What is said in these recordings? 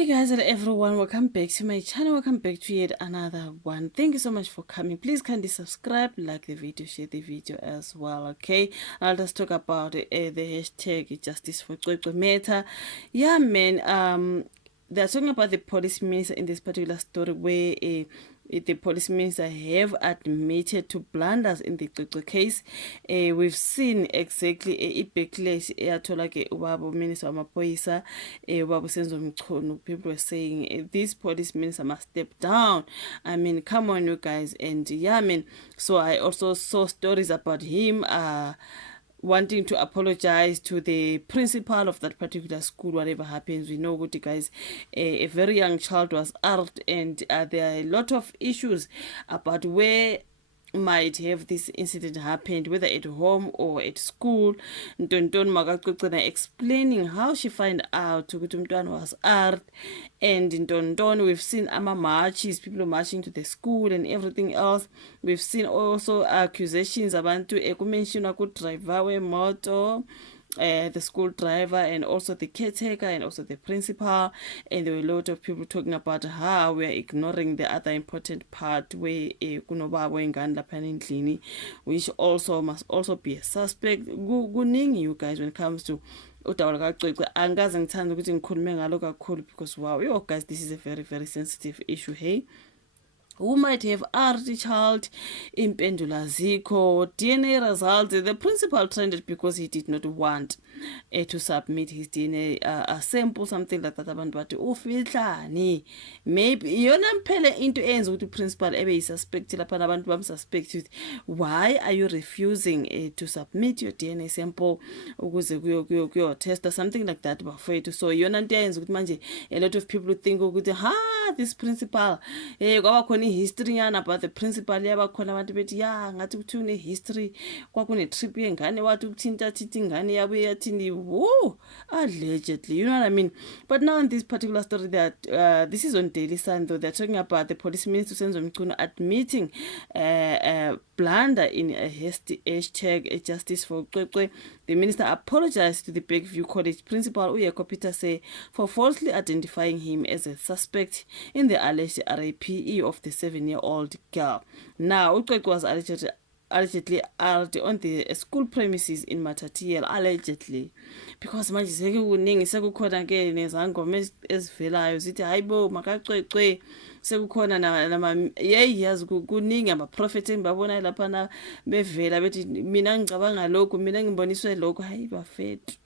Hi guys and everyone, welcome back to my channel. Welcome back to yet another one. Thank you so much for coming. Please kindly subscribe, like the video, share the video as well. Okay, I'll just talk about the hashtag JusticeforCwecwe matter. Yeah man, they're talking about the police minister in this particular story where the police minister have admitted to blunders in the Cwecwe case. We've seen exactly a backlash eyathola ke ubaba minister wamapolisa ubaba Senzo Mchunu. People were saying this police minister must step down. I mean, come on you guys. And yeah, I mean, so I also saw stories about him wanting to apologize to the principal of that particular school. Whatever happens, we know what, guys, a very young child was hurt, and there are a lot of issues about where might have this incident happened, whether at home or at school. Ntonton Magacocena explaining how she find out ukuthi umntwana was hurt, and Ntonton, we've seen marches, people marching to the school and everything else. We've seen also accusations abantu ekumentionwa ku driver wemoto, the school driver, and also the caretaker, and also the principal. And there were a lot of people talking about how we are ignoring the other important part where which also must also be a suspect. Kuningi you guys when it comes to udaba kaCwecwe. Angaze ngithanda ukuthi ngikhulume ngalo kakhulu because wow, yo guys, this is a very very sensitive issue. Hey, who might have hurt the child, impendula ziko, DNA results. The principal trended because he did not want to submit his DNA sample, something like that. Abantu bathi ufihlani, maybe yona mphele into enza ukuthi principal ebe yisuspect lapha abantu bamsuspect. Why are you refusing to submit your DNA sample ukuze kuyo test or something like that bafethu? So yona into enza ukuthi manje a lot of people think ukuthi this principal kwaba khona history yana about the principal yabakhona abantu bethi ya ngathi kuthi une history kwakune trip yengane wathi ukuthinta thithi ingane yabo yathini. Woo, allegedly, you know what I mean. But now in this particular story that this is on Daily Sun, though, they're talking about the police minister Senzo Mchunu admitting blunder in a hashtag JusticeforCwecwe. The minister apologized to the Bergview College principal Jaco Piterse for falsely identifying him as a suspect in the alleged RAPE of the 7-year-old girl. Now, Cwecwe was allegedly hurt on the school premises in Matatiel, allegedly, because manje sekuningi sekukhona ke nezangoma ezivelayo zithi hayibo makaCwecwe, sekukhona nama yazi kuningi ama-prophet engibabona lapha na bevela bethi mina ngicabanga lokho, mina ngiboniswe lokho. Hayi bafethu.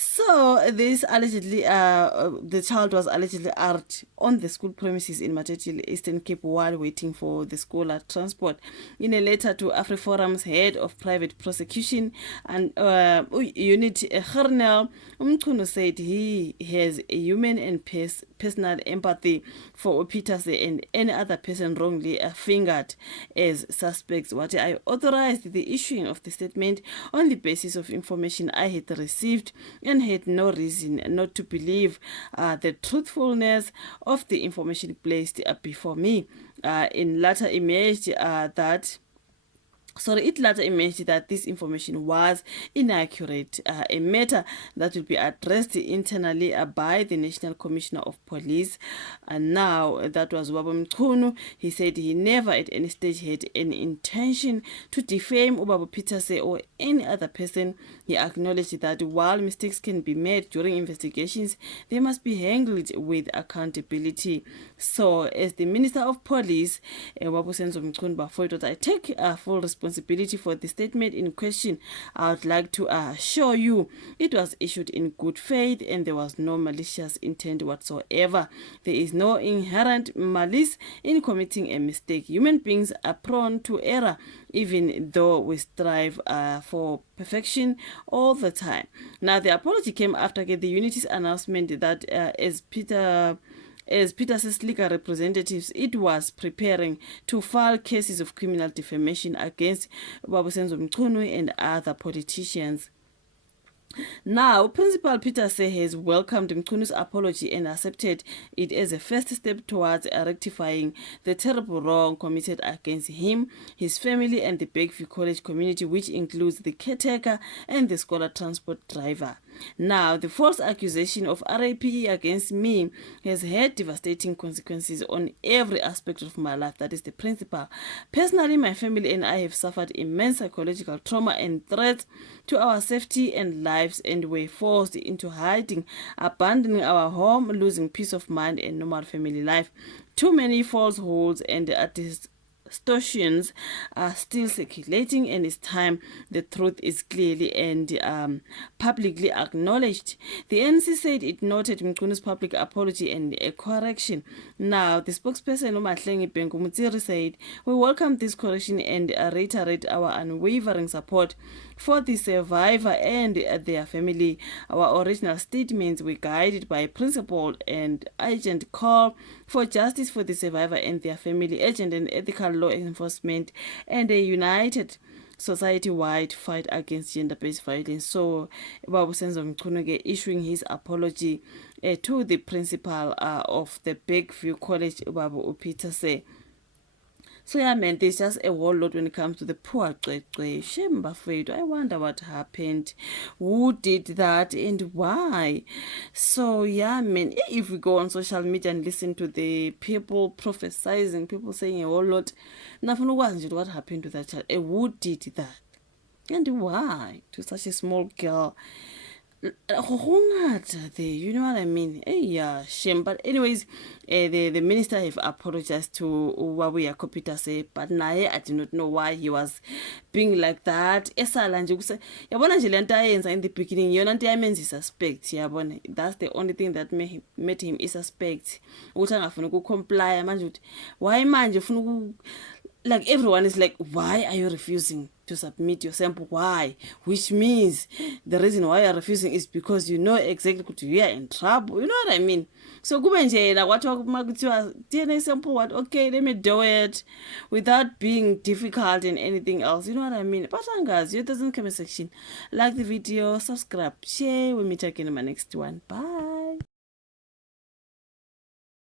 So this allegedly, the child was allegedly hurt on the school premises in Matatiel, Eastern Cape, while waiting for the school transport. In a letter to AfriForum's head of private prosecution and unit Colonel Mchunu said he has a human and personal empathy for Piterse and any other person wrongly fingered as suspects. What I authorized the issuing of the statement on the basis of information I had received and had no reason not to believe the truthfulness of the information placed before me. It later emerged that this information was inaccurate, a matter that will be addressed internally by the National Commissioner of Police. And now that was Ubaba Mchunu. He said he never at any stage had any intention to defame Ubaba Piterse or any other person. He acknowledged that while mistakes can be made during investigations, they must be handled with accountability. So as the Minister of Police, Ubaba Senzo Mchunu, I take full responsibility for the statement in question. I would like to assure you it was issued in good faith and there was no malicious intent whatsoever. There is no inherent malice in committing a mistake. Human beings are prone to error, even though we strive for perfection all the time. Now, the apology came after the unity's announcement that as Piterse's legal representatives, it was preparing to file cases of criminal defamation against Ubaba Senzo Mchunu and other politicians. Now, Principal Piterse has welcomed Mchunu's apology and accepted it as a first step towards rectifying the terrible wrong committed against him, his family, and the Bergview College community, which includes the caretaker and the scholar transport driver. Now, the false accusation of RAPE against me has had devastating consequences on every aspect of my life. That is the principal. Personally, my family and I have suffered immense psychological trauma and threats to our safety and lives, and were forced into hiding, abandoning our home, losing peace of mind and normal family life. Too many falsehoods and distortions are still circulating, and it's time the truth is clearly and publicly acknowledged. The NC said it noted Mchunu's public apology and a correction. Now, the spokesperson Umahlengi Bengumutiri said, "We welcome this correction and reiterate our unwavering support for the survivor and their family. Our original statements were guided by a principled and urgent call for justice for the survivor and their family, urgent and ethical law enforcement, and a united society-wide fight against gender-based violence." So, Babu Senzo Mchunu issuing his apology to the principal of the Bergview College, Babu Piterse. So yeah, man, there's just a whole lot when it comes to the poor Cwecwe. Shame Bafedo. I wonder what happened, who did that, and why. So yeah, man, if we go on social media and listen to the people prophesizing, people saying a whole lot, nothing was what happened to that child. Who did that, and why to such a small girl? You know what I mean? Yeah, shame. But anyways, the minister have apologized to Jaco Piterse, but naye I do not know why he was being like that. Esala nje kuse yabona nje lento ayenza in the beginning yona nto yamenza suspect, yabona. That's the only thing that made him a suspect. Ukuthi angafuni ukucomply manje uthi why manje ufuna like everyone is like, why are you refusing to submit your sample? Why? Which means the reason why you're refusing is because you know exactly that you are in trouble. You know what I mean? So kube nje la what makuthiwa DNA sample what, okay, let me do it without being difficult and anything else. You know what I mean? But guys, you doesn't comment section. Like the video, subscribe, share. We'll meet again in my next one. Bye.